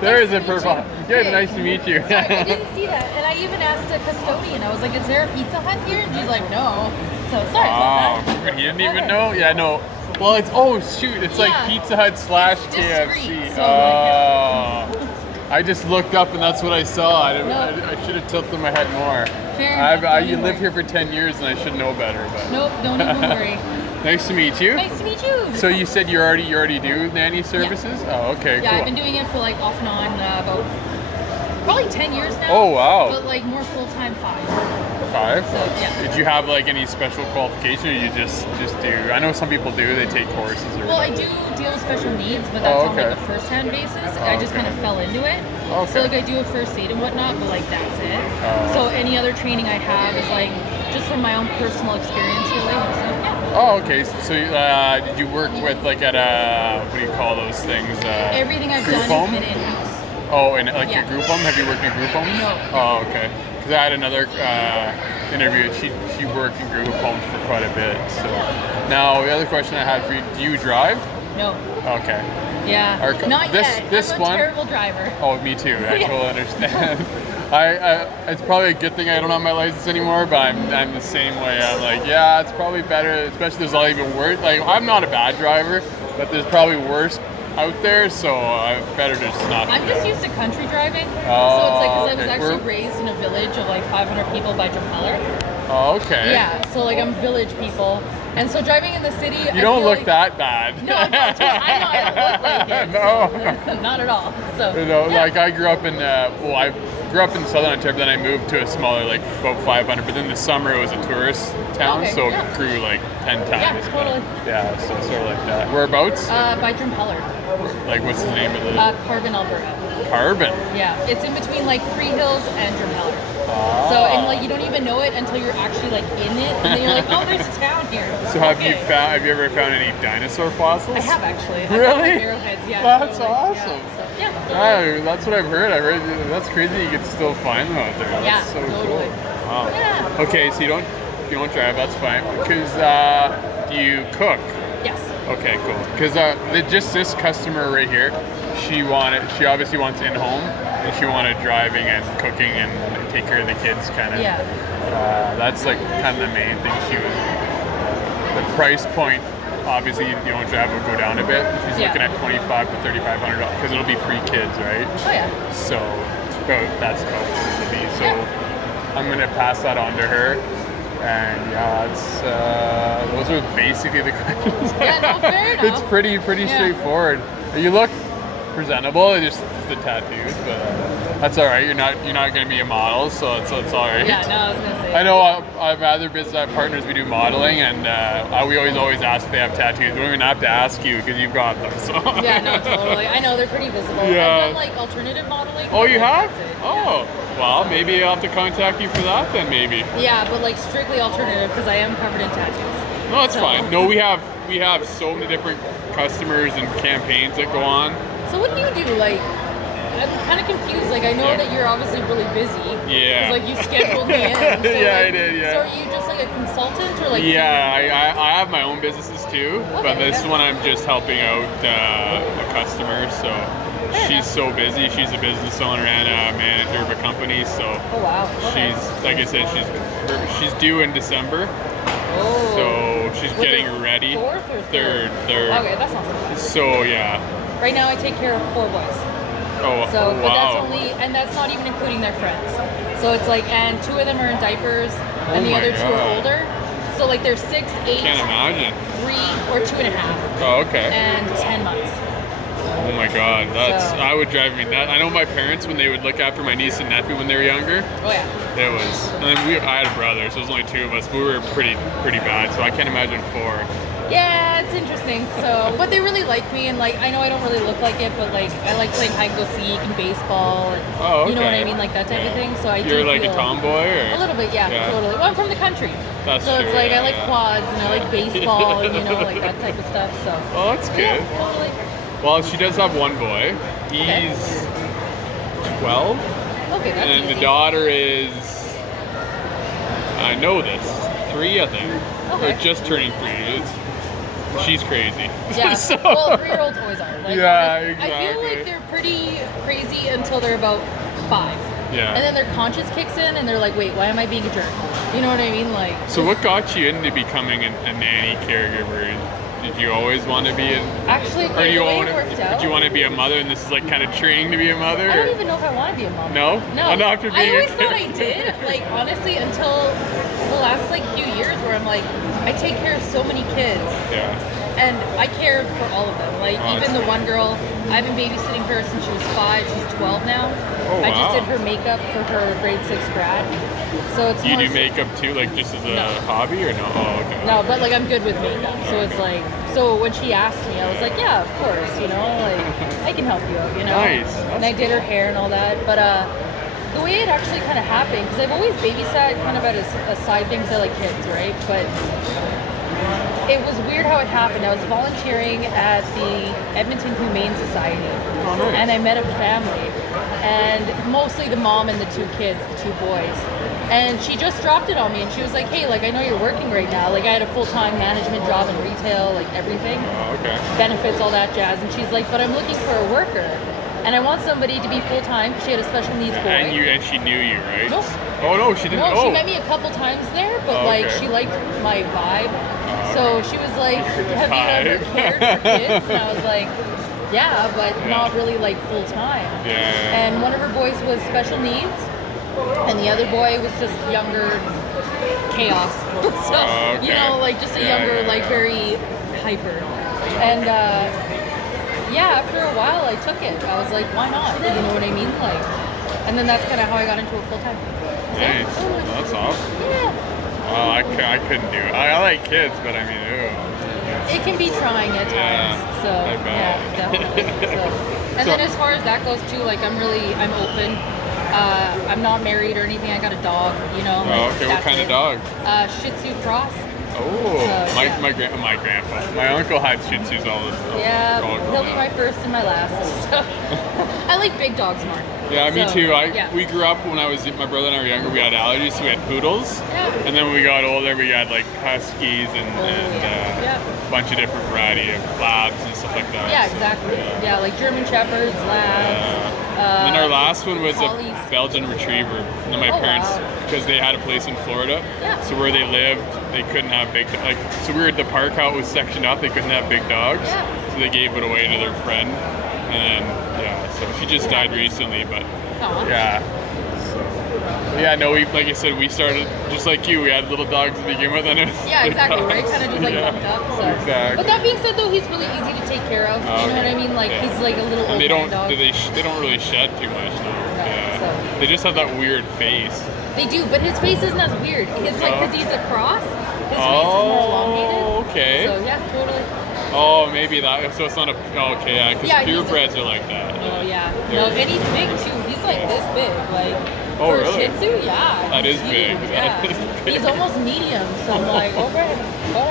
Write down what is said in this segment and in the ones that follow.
There is a purple. Good, nice to meet you. Sorry, I didn't see that. And I even asked a custodian. I was like, is there a Pizza Hut here? And she's like, no. So sorry about that. You didn't even know? Yeah, no. Well, it's, oh shoot, it's like Pizza Hut slash KFC. So I just looked up and that's what I saw. I should have tilted my head more. Fair You lived here for 10 years and I should know better. But. Nope, don't even worry. Nice to meet you. Nice to meet you. So you said you already do nanny services? Yeah. Oh, okay, yeah, cool. I've been doing it for like off and on about probably 10 years now. Oh, wow. But like more full-time 5. 5? So, yeah. Did you have like any special qualification or you just do? I know some people do, they take courses or Well, I do deal with special needs, but that's on like a first-hand basis. I just kind of fell into it. Okay. So like I do a first aid and whatnot, but like that's it. So any other training I have is like just from my own personal experience really. So yeah. Oh, okay. So did you work with like at what do you call those things? Everything I've group done home? has been in-house. Oh, and like your group home? Have you worked in group homes? No. Oh, okay. Because I had another interview. She worked in group homes for quite a bit. So now the other question I had for you: do you drive? No. Okay. Yeah. Not yet. This I'm a one. terrible driver. Oh, me too. I totally understand. It's probably a good thing I don't have my license anymore, but I'm the same way. I'm like, yeah, it's probably better, especially there's not even worse. Like, I'm not a bad driver, but there's probably worse out there, so I better just not. I'm just used to country driving, Oh, so it's like because I was okay. actually raised in a village of like 500 people by Drumheller. Oh, okay. Yeah, so like I'm village people, and so driving in the city. You don't look that bad. No, I'm not I know I don't look like it. No. So, not at all. So. You know, like I grew up in I grew up in Southern Ontario, but then I moved to a smaller, like about 500. But then the summer it was a tourist town, so it grew like 10 times. Yeah, totally. Yeah, so sort of like that. Whereabouts? By Drumheller. Like, what's the name of the? Carbon, Alberta. Carbon. Yeah, it's in between like Three Hills and Drumheller. Ah. So and like you don't even know it until you're actually like in it, and then you're like, oh, there's a town here. So have you ever found any dinosaur fossils? I have actually. Really? Arrowheads, yeah. That's totally. awesome. Yeah. So, yeah. That's what I've heard. That's crazy. You can still find them out there. That's so totally. cool. Wow. Yeah. Okay, so you don't drive. That's fine. Because do you cook? Yes. Okay, cool. Because just this customer right here, she obviously wants in home, and she wanted driving and cooking and take care of the kids, kind of. Yeah. That's like kind of the main thing. The price point, obviously, you don't drive, will go down a bit. She's looking at $2,500 to $3,500 because it'll be 3 kids, right? Oh yeah. So that's about what it will be. So I'm gonna pass that on to her. And yeah, those are basically the questions. Yeah, no, fair enough. It's pretty straightforward. You look presentable, it's just the tattoos, but that's all right. You're not going to be a model, so it's all right. Yeah, no, I was gonna say. I know I have other business partners. We do modeling, and we always ask if they have tattoos. We don't even have to ask you because you've got them. So. Yeah, no, totally. I know they're pretty visible. Yeah. I've done like alternative modeling. Oh, you have? Oh. Yeah. Well, maybe I'll have to contact you for that then, maybe. Yeah, but like strictly alternative because I am covered in tattoos. No, that's fine. No, we have so many different customers and campaigns that go on. So what do you do? Like, I'm kind of confused. Like, I know that you're obviously really busy. Yeah. 'Cause, like, you scheduled me in. So, yeah, like, I did. Yeah. So are you just like a consultant or like? Yeah, I have my own businesses too, but this one I'm just helping out a customer. So she's so busy. She's a business owner and a manager of a company. So oh wow. Okay. She's like I said, she's due in December. Oh. So she's getting ready. Fourth or third? Okay, that's awesome. So yeah. Right now I take care of 4 boys. Oh, so, wow. But that's not even including their friends. So it's like, and 2 of them are in diapers, and the other 2 are older. So like they're 6, 8, can't imagine. 3 or 2.5. Oh, okay. And 10 months. Oh my God, I would drive me nuts. I know my parents when they would look after my niece and nephew when they were younger. Oh yeah. It was, and then I had a brother, so it was only 2 of us. But we were pretty bad, so I can't imagine 4. Yeah, it's interesting. So, but they really like me, and like I know I don't really look like it, but like I like playing hide and go seek and baseball, and you know what I mean, like that type of thing. So You're like a tomboy, or a little bit, yeah, totally. Well, I'm from the country, so it's like I like quads and I like baseball, and you know, like that type of stuff. So. Oh, that's good. Yeah, totally. Well, she does have 1 boy. He's 12. Okay, that's and easy. the daughter is, I know this, 3, I think, or just turning 3. she's crazy. Yeah. So, well, 3-year-olds always are. Like, yeah, I feel exactly. like they're pretty crazy until they're about 5. Yeah. And then their conscience kicks in, and they're like, "Wait, why am I being a jerk?" You know what I mean? Like. So what got you into becoming a nanny caregiver? Did you always want to be a? Actually, Or you the way want it worked out. did you want to be a mother, and this is like kind of training to be a mother? I don't even know if I want to be a mom. No? No. Oh, not after being I always a thought I did. Like, honestly, until the last like few years where I'm like, I take care of so many kids. Yeah. And I cared for all of them. Like, Oh, even the one girl, I've been babysitting her since she was 5. She's 12 now. Oh, I wow. just did her makeup for her grade 6 grad. So it's You more do makeup too, like just as a No. hobby, or no? Oh, okay. No, but like I'm good with makeup. So it's like, so when she asked me, I was like, yeah, of course, you know, like I can help you out, you know. Nice. And I did her hair and all that. But the way it actually kind of happened, because I've always babysat kind of at a side thing, 'cause I like kids, right? But it was weird how it happened. I was volunteering at the Edmonton Humane Society, Oh, nice. and I met a family, and mostly the mom and the 2 kids, the 2 boys. And she just dropped it on me, and she was like, "Hey, like I know you're working right now. Like I had a full-time management job in retail, like everything, Oh, okay. benefits, all that jazz." And she's like, "But I'm looking for a worker, and I want somebody to be full-time." She had a special needs boy. And she knew you, right? Nope. Oh no, she didn't. No, oh. she met me a couple times there, but Oh, like okay. she liked my vibe. So she was like, "Have you ever Vibe. cared for kids?" And I was like, "Yeah, but not really like full time." Yeah. And one of her boys was special needs, and the other boy was just younger, chaos. So Okay. you know, like just a Yeah, younger, yeah, like yeah. very hyper. And yeah, after a while, I took it. I was like, "Why not?" You know what I mean? Like, and then that's kind of how I got into it full time. Nice. That's awesome. Yeah. Oh, I couldn't do it. I like kids, but I mean, ew. It can be trying at times. Yeah, So I bet. yeah, definitely. So. And So- then as far as that goes too, like I'm open. I'm not married or anything. I got a dog, you know. Oh, like, okay. What that's kind it. of dog? Shih Tzu cross. Oh, So, my yeah. my grandpa, my uncle had Shih Tzus all the time. Yeah, he'll be my first and my last. So I like big dogs more. Yeah, me So, too. yeah. We grew up when my brother and I were younger. We had allergies, so we had poodles. Yeah. And then when we got older, we had like huskies and Yeah. a bunch of different variety of labs and stuff like that. Yeah, exactly. Yeah, like German Shepherds, Labs. And then our last one was Collies. a Belgian Retriever. And then my Oh, parents, wow. because they had a place in Florida, Yeah. so where they lived, they couldn't have big like. So we were at the park, how it was sectioned off. They couldn't have big dogs, Yeah. so they gave it away to their friend. And yeah, so she just died recently, but Aw. yeah. So yeah, no, like I said, we started just like you. We had little dogs to begin with, and it was Yeah, big exactly, right? dogs. Kind of just like Yeah, bumped up. So. Exactly. But that being said, though, he's really easy to take care of. You know what I mean? Like Yeah. he's like a little And old they don't, man dog. they don't really shed too much, no. Yeah. so. They just have that weird face. They do, but his face isn't as weird. It's like because he's a cross. His face is more elongated. Okay. So yeah, totally. Oh, maybe that. So it's not a. Oh, okay, yeah, because Yeah, he's a- purebreds are like that. Oh yeah. No, and he's big too. He's like this big. Like Oh, for really? a Shih Tzu, yeah. That he's is big. huge, That Yeah. is big. He's almost medium. So I'm like, okay.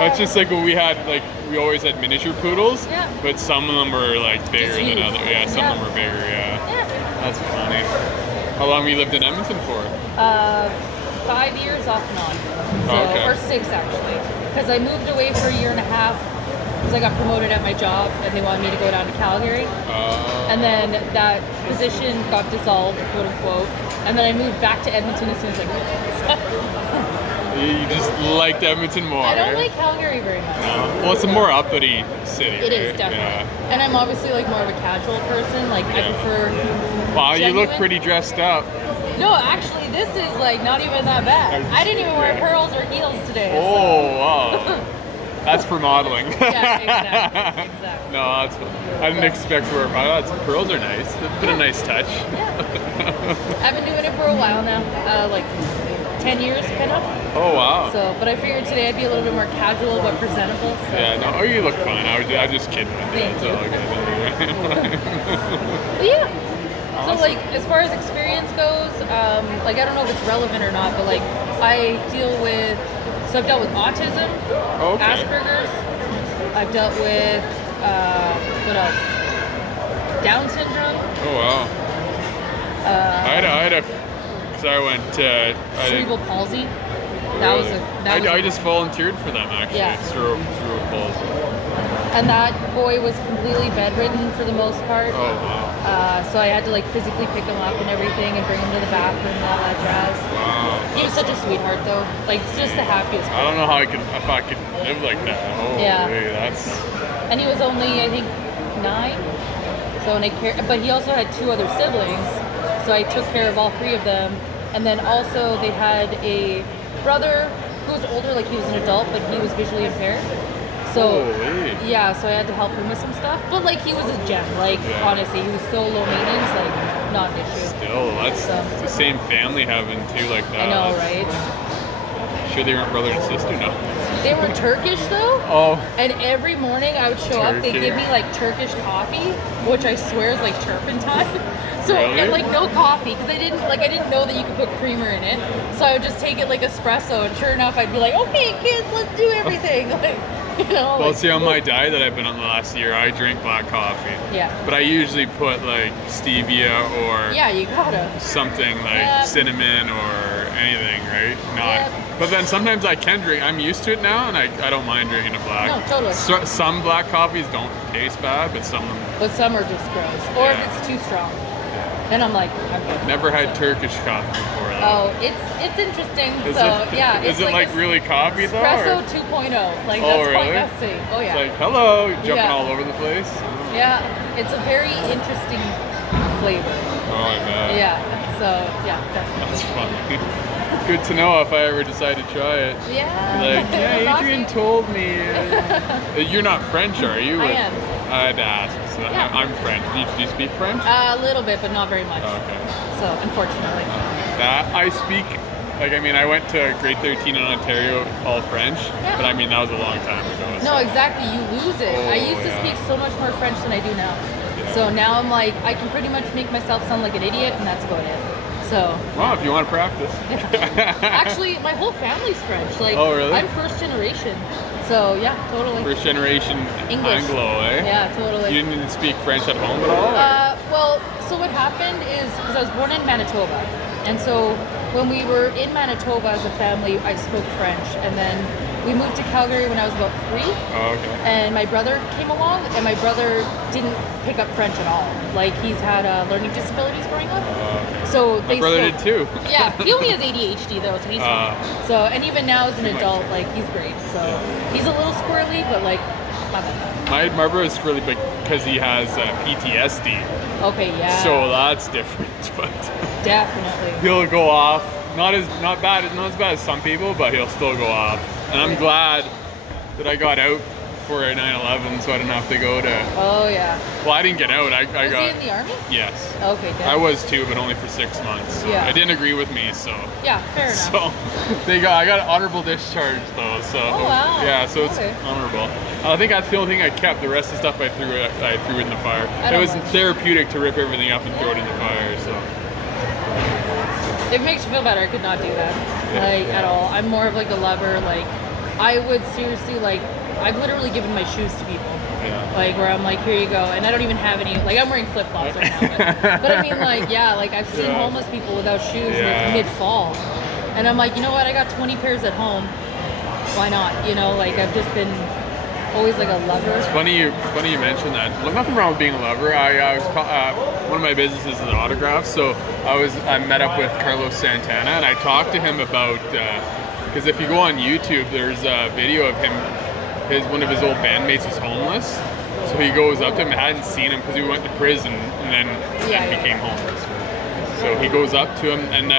It's just like when we had like we always had miniature poodles, Yeah. but some of them were like bigger Just than huge. others. Yeah, some of them were bigger. Yeah. Yeah. That's funny. How long we lived in Edmonton for? 5 years off and on. So, Okay. or 6 actually. Because I moved away for a year and a half because I got promoted at my job and they wanted me to go down to Calgary. And then that position got dissolved, quote unquote. And then I moved back to Edmonton as soon as I could. You just liked Edmonton more. I don't like Calgary very much. Well, it's a more uppity city. It is, right? definitely. Yeah. And I'm obviously like more of a casual person. Like I Yeah. prefer. Wow, you look genuine- pretty dressed up. No, actually, this is like not even that bad. I didn't even wear pearls or heels today. so- Oh, wow. That's for modeling. Yeah, exactly. Exactly. No, that's. I didn't expect for. Pearls are nice. It's been a nice touch. I've been doing it for a while now, like 10 years, kind of. Oh wow. So, but I figured today I'd be a little bit more casual but presentable. So. Yeah, no, oh, you look fine. I was just kidding with you. Thank It's you. all good. But yeah. So Awesome. like as far as experience goes, like I don't know if it's relevant or not, but like I deal with, so I've dealt with autism, Okay. Asperger's, I've dealt with what else? Down syndrome, Oh wow. I had a, cause I went to. cerebral palsy. That was a I just volunteered for them actually. Yeah. Cerebral palsy. And that boy was completely bedridden for the most part. Oh wow. So I had to like physically pick him up and everything and bring him to the bathroom and all that jazz. Wow. He was such a sweetheart though. Like just the happiest. I don't know how if I could live like that. Oh, Yeah. That's. And he was only, I think, 9. So but he also had 2 other siblings. So I took care of all 3 of them. And then also they had a brother who was older, like he was an adult, but he was visually impaired. So yeah, so I had to help him with some stuff. But like he was a gem. Like honestly, he was so low maintenance, like not an issue. Still, it's the same family having 2 like that. I know, right? Sure they weren't brother and sister, no? They were Turkish though. Oh. And every morning I would show up, they'd give me like Turkish coffee, which I swear is like turpentine. So really? and like no coffee because I didn't know that you could put creamer in it. So I would just take it like espresso, and sure enough, I'd be like, okay, kids, let's do everything. Like, you know. Well, like, see, on my diet that I've been on the last year, I drink black coffee. Yeah. But I usually put like stevia or yeah, you gotta something like cinnamon or anything, right? Not. But then sometimes I can drink. I'm used to it now, and I don't mind drinking a black. No, totally. Some black coffees don't taste bad, but some are just gross, or if it's too strong. And I'm like, I'm good. Never had Turkish coffee before. Oh, it's interesting. Is it like really coffee though? Espresso 2.0. Like that's really? fantastic. Oh yeah. It's like hello, jumping all over the place. Yeah, it's a very interesting flavor. Oh, I bet. Yeah. So yeah, definitely. That's funny. Good to know if I ever decide to try it. Yeah. Like, yeah, Adrienne told me. You're not French, are you? I am. I had to ask. So I'm French. Do you speak French? A little bit, but not very much. Okay. So, unfortunately. I speak, I went to grade 13 in Ontario, all French, but I mean, that was a long time ago. So. No, exactly. You lose it. I used to speak so much more French than I do now. Yeah. So now I'm like, I can pretty much make myself sound like an idiot, and that's about it. So. Well, if you want to practice. Actually, my whole family's French. Like, oh, really? I'm first generation. So, yeah, totally. First generation English. Anglo, eh? Yeah, totally. You didn't speak French at home at all? Well, so what happened is, because I was born in Manitoba, and so when we were in Manitoba as a family, I spoke French, and then we moved to Calgary when I was about 3. Oh, okay. And my brother came along, and my brother didn't pick up French at all. Like, he's had learning disabilities growing up. Okay. So my brother did too. Yeah, he only has ADHD though, so he's fine. So, and even now as an adult, like, he's great. So he's a little squirrely, but like, not that bad. My brother is squirrely because he has PTSD. Okay, yeah. So that's different, but definitely he'll go off. Not as bad as some people, but he'll still go off. And I'm glad that I got out for a 9/11, so I didn't have to go to. Oh yeah. Well, I didn't get out. I got. Was he in the army? Yes. Okay, good. I was too, but only for 6 months. So yeah. It didn't agree with me, so. Yeah, fair enough. So I got an honorable discharge though. So. Oh wow. Yeah, so it's honorable. I think that's the only thing I kept. The rest of the stuff I threw in the fire. It was therapeutic to rip everything up and throw it in the fire. So. It makes you feel better. I could not do that, like at all. I'm more of like a lover. Like, I would seriously like. I've literally given my shoes to people. Yeah. Like where I'm like, here you go, and I don't even have any. Like I'm wearing flip flops right now. But I mean, like, yeah, like I've seen homeless people without shoes and it's mid-fall, and I'm like, you know what? I got 20 pairs at home. Why not? You know, like I've just been always like a lover. It's funny you mentioned that. Well, nothing wrong with being a lover. I was one of my businesses is autographs, so I met up with Carlos Santana, and I talked to him about because if you go on YouTube, there's a video of him. One of his old bandmates is homeless, so he goes up to him. I hadn't seen him because he went to prison and then became homeless. So he goes up to him, and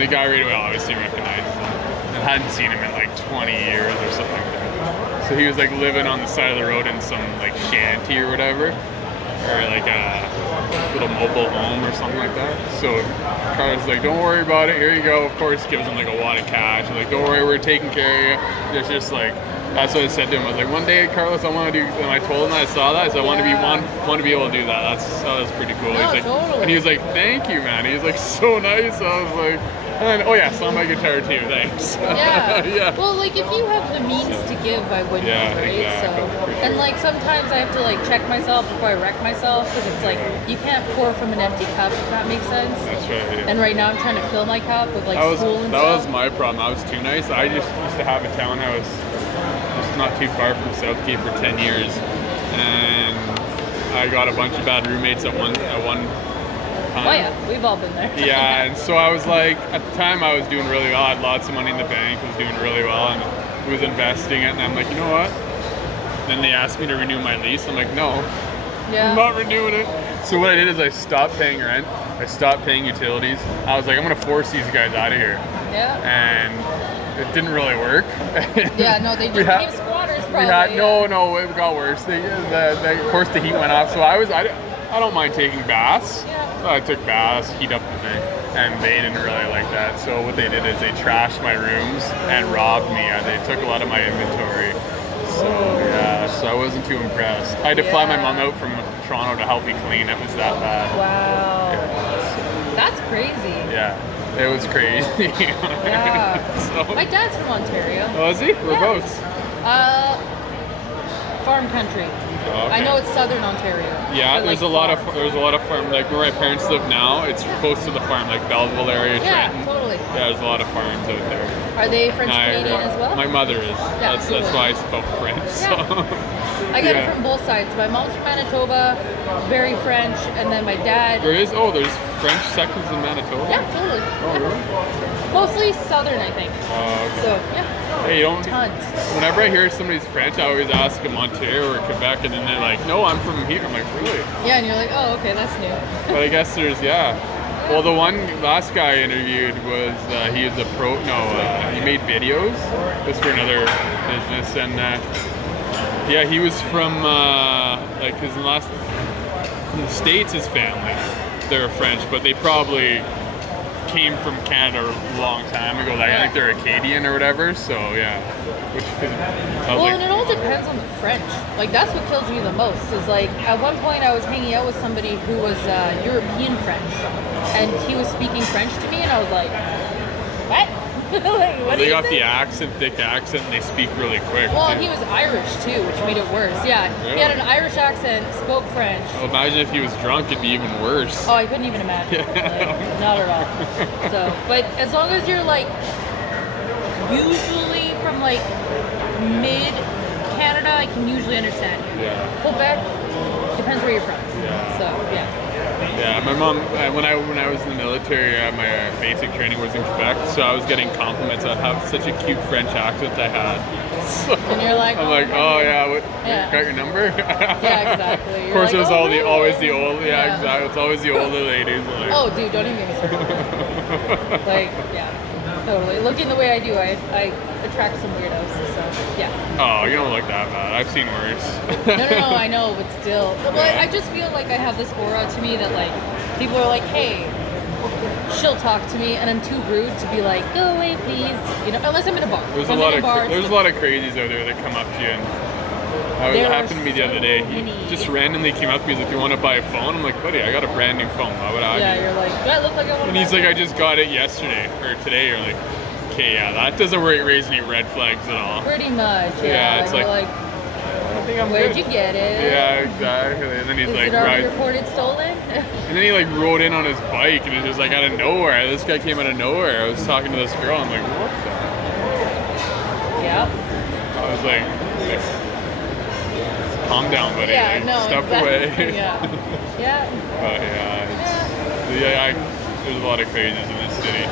the guy right away obviously recognized him. I hadn't seen him in like 20 years or something like that. So he was like living on the side of the road in some like shanty or whatever, or like a little mobile home or something like that. So Carlos like, don't worry about it, here you go. Of course gives him like a wad of cash. Like, don't worry, we're taking care of you. It's just like, that's what I said to him. I was like, one day, Carlos, I want to do. And I told him that I saw that. I said, I want to be able to do that. That's pretty cool. No, He's like, totally. and he was like, thank you, man. He was like, so nice. I was like, and then, saw my guitar too. Thanks. Yeah. Yeah. Well, like if you have the means to give, why wouldn't you, right? Exactly. So, and like sometimes I have to like check myself before I wreck myself because it's like you can't pour from an empty cup. If that makes sense. That's right. Yeah. And right now I'm trying to fill my cup with like school and that stuff. was my problem. I was too nice. I just used to have a townhouse just not too far from Southgate for 10 years, and I got a bunch of bad roommates at one time. Oh yeah, we've all been there. Yeah, and so I was like, at the time I was doing really well. I had lots of money in the bank, was doing really well, and was investing it. And I'm like, you know what? Then they asked me to renew my lease. I'm like, no, I'm not renewing it. So what I did is I stopped paying rent. I stopped paying utilities. I was like, I'm gonna force these guys out of here. Yeah. And it didn't really work. Yeah, no, they just became squatters probably. No, it got worse. Of course the heat went off. So I don't mind taking baths. Yeah. So I took baths, heat up the thing, and they didn't really like that. So what they did is they trashed my rooms and robbed me. They took a lot of my inventory. So yeah, so I wasn't too impressed. I had to fly my mom out from Toronto to help me clean. It was that bad. Wow. Yeah, that's crazy. Yeah, it was crazy. Yeah. So, my dad's from Ontario. oh, is he? Whereabouts? Farm country. Oh, okay. I know it's southern Ontario. Yeah, there's a lot of farm. Like where my parents live now, it's close to the farm, like Belleville area, Yeah, Trenton. totally. Yeah, there's a lot of farms out there. Are they French Canadian as well? My mother is. Yeah, That's why I spoke French. Yeah. So. I get it from both sides. My mom's from Manitoba, very French, and then my dad. There's French sections in Manitoba? Yeah, totally. Oh, really? Mostly southern, I think. Oh, okay. So, yeah. Hey, you don't. Tons. Whenever I hear somebody's French, I always ask them Ontario or Quebec, and then they're like, no, I'm from here. I'm like, really? Yeah, and you're like, oh, okay, that's new. But I guess well, the last guy I interviewed was, he was a pro, he made videos. This for another business, and yeah, he was from, from the States, his family, they're French, but they probably came from Canada a long time ago. Like, I think they're Acadian or whatever, so yeah. And it all depends on the French. Like, that's what kills me the most, is like, at one point I was hanging out with somebody who was European French, and he was speaking French to me, and I was like, what? Like, what they got the thick accent, and they speak really quick. Well, too. and he was Irish too, which made it worse. Yeah, really? He had an Irish accent, spoke French. Well, imagine if he was drunk, it'd be even worse. Oh, I couldn't even imagine. Like, not at all. So, but as long as you're like, usually from like mid Canada, I can usually understand you. Yeah. Quebec, depends where you're from. Yeah. So, yeah. Yeah, my mom, when I was in the military, my basic training was in Quebec, so I was getting compliments on how such a cute French accent I had. So And you're like, I'm like, oh yeah, Yeah. got your number? Yeah, exactly. Of course, You're it was like, always the old, yeah, exactly. It's always the older ladies. Like, Oh, dude, don't even get me started. Like, yeah, totally. Looking the way I do, I attract some weirdos. So, yeah. oh, you don't look that bad. I've seen worse. No, I know, but still. Well, I just feel like I have this aura to me that, like, people are like, hey, she'll talk to me, and I'm too rude to be like, go away, please. You know, unless I'm in a bar. There's If I'm in a bar, a lot of crazies out there that come up to you. And it happened to me the other day. He just randomly came up to me. He's like, do you want to buy a phone? I'm like, buddy, I got a brand new phone. Why would I? Yeah, you're like, do I look like I want to And he's like, I just got it yesterday or today. You're like, okay, yeah, that doesn't raise any red flags at all. Pretty much, yeah. Yeah, it's and you're like, I think I'm where'd good. you get it? Yeah, exactly. And then he's Is like, it already reported stolen? And then he like rode in on his bike, and it was just like out of nowhere. This guy came out of nowhere. I was talking to this girl. I'm like, what the? Yeah. I was like, calm down, buddy. Yeah, like, no, step exactly. away. Yeah. Yeah. But there's a lot of crazies in this city.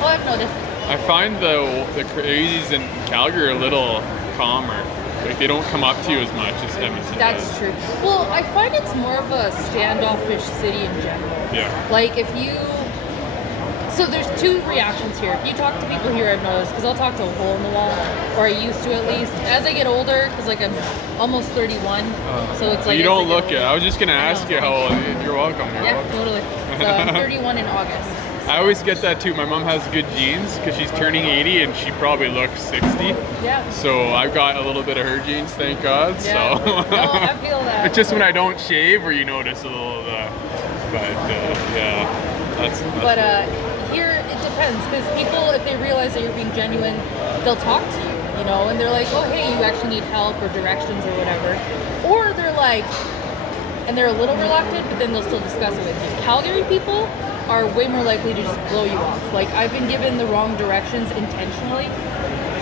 Well, I've noticed. I find the crazies in Calgary are a little calmer. Like, they don't come up to you as much as Edmonton That's does. true. Well, I find it's more of a standoffish city in general. Yeah. Like, if you... So there's two reactions here. If you talk to people here, I've noticed, because I'll talk to a hole in the wall, or I used to at least. As I get older, because like I'm almost 31, so it's like... You don't look it. I was just going to ask you how old. You're welcome. Yeah, totally. So I'm 31 in August. I always get that too. My mom has good genes because she's turning 80 and she probably looks 60. Yeah. So I've got a little bit of her genes, thank God. Yeah. So No, I feel that. it's just when I don't shave where you notice a little of that. But yeah, that's But here it depends, because people, if they realize that you're being genuine, they'll talk to you, you know, and they're like, oh, hey, you actually need help or directions or whatever. Or they're like, and they're a little reluctant, but then they'll still discuss it with you. Calgary people are way more likely to just blow you off. Like, I've been given the wrong directions intentionally,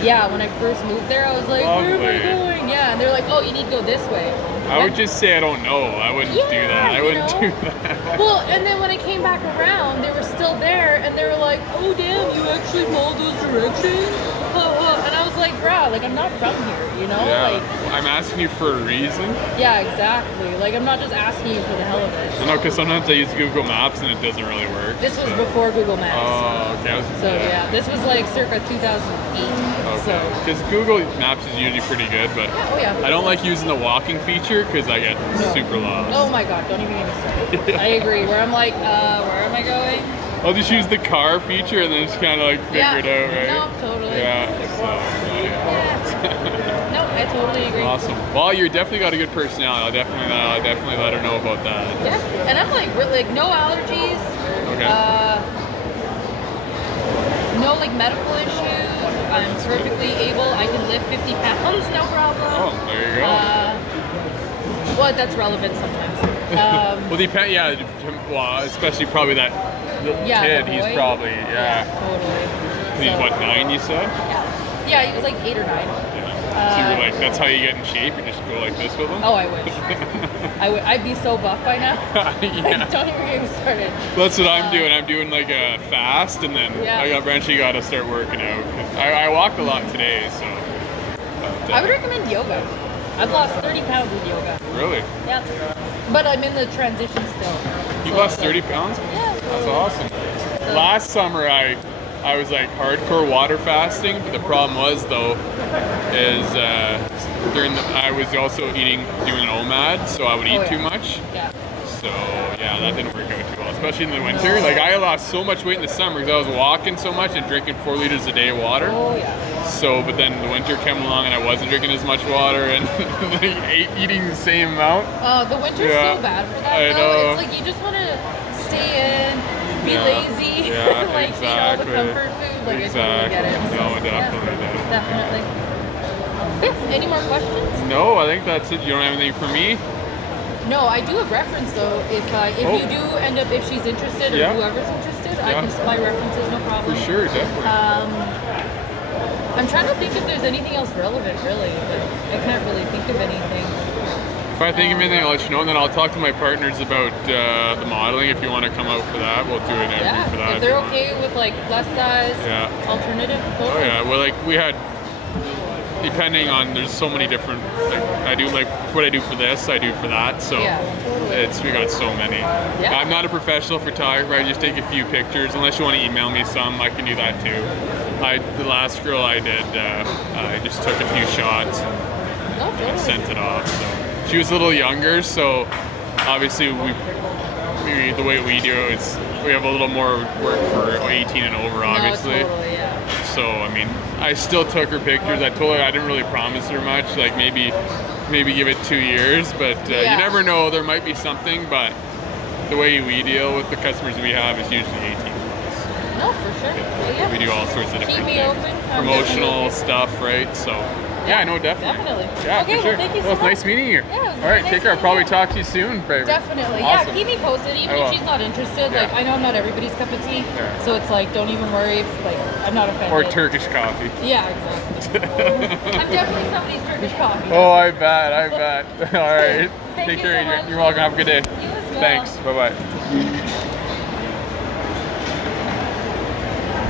Yeah, when I first moved there, I was like, where am I going? Yeah, and they're like, oh, you need to go this way. I would just say I don't know. I wouldn't do that. I wouldn't do that. Well, and then when I came back around, they were still there, and they were like, oh, damn, you actually followed those directions? And I was like, bruh, like, I'm not from here, you know? Yeah, Like, I'm asking you for a reason. yeah, exactly. Like, I'm not just asking you for the hell of it. I know, because sometimes I use Google Maps and it doesn't really work. This was before Google Maps. Oh, okay. So, yeah, this was like circa 2008. Okay. Because Google Maps is usually pretty good, but I don't like using the walking feature because I get super lost. Oh my god, don't even get me started. I agree. Where I'm like, where am I going? I'll just use the car feature and then just kind of like figure it out, right? No, totally. Yeah. So, No, I totally agree. Awesome. Well, you definitely got a good personality. I'll definitely let her know about that. Yeah, and I'm like, really, like, no allergies. Okay. No like medical issues. I'm perfectly able. I can lift 50 pounds, no problem. Oh, there you go. Well, that's relevant sometimes. Well, depend. Yeah. Well, especially probably that kid. He's probably totally. He's what, 9? You said? Yeah, he was like 8 or 9. So you were like, that's how you get in shape? You just go like this with him? Oh, I wish. I'd be so buff by now. Yeah. Don't even get me started. That's what I'm doing. I'm doing like a fast, and then I eventually got to start working out. I walked a lot today, so. I would recommend yoga. I've lost 30 pounds with yoga. Really? Yeah. But I'm in the transition still. You lost 30 pounds? Yeah. That's awesome. Last summer, I was like hardcore water fasting, but the problem was though, is I was also doing an OMAD, so I would eat too much. Yeah. So yeah, that didn't work out too well, especially in the winter. Like I lost so much weight in the summer because I was walking so much and drinking 4 liters a day of water. Oh yeah. So, but then the winter came along and I wasn't drinking as much water and eating the same amount. The winter's so bad for that. I know. It's like you just want to stay in, be lazy, like eat all the comfort food. Like I totally get it. No, definitely. Definitely. Yeah. Any more questions? No, I think that's it. You don't have anything for me? No, I do have reference though. If you do end up, if she's interested or whoever's interested, I can supply references, no problem. For sure, definitely. I'm trying to think if there's anything else relevant, really, but I can't really think of anything. If I think of anything, I'll let you know, and then I'll talk to my partners about the modeling. If you want to come out for that, we'll do an interview for that. If they're okay with like plus size, alternative. Totally. Oh yeah, well, like we had. Depending on, there's so many different, like I do like what I do for this, I do for that, so we got so many. Yeah. I'm not a professional photographer, I just take a few pictures. Unless you want to email me some, I can do that too. The last girl I did, I just took a few shots and sent it off. So she was a little younger, so obviously the way we do it, we have a little more work for 18 and over, obviously. No, totally, yeah. So, I mean, I still took her pictures. I told her I didn't really promise her much, like maybe give it 2 years, but you never know, there might be something, but the way we deal with the customers we have is usually 18 months. No, for sure. Well, we do all sorts of different things. Open. Promotional stuff, right? So, yeah, I know, definitely. Yeah, okay, for sure. Well, thank you so much. much. Nice meeting you. Yeah, all right, take care. I'll probably talk to you soon, baby. Definitely. Awesome. Yeah, keep me posted, even if she's not interested. Like, I know I'm not everybody's cup of tea, so it's like, don't even worry if, like, I'm not offended. Or Turkish coffee. Yeah, exactly. I'm definitely somebody's Turkish coffee. Oh, I bet. All right. Take care, Adrienne. You're welcome. Have a good day. You as well. Thanks. Bye-bye.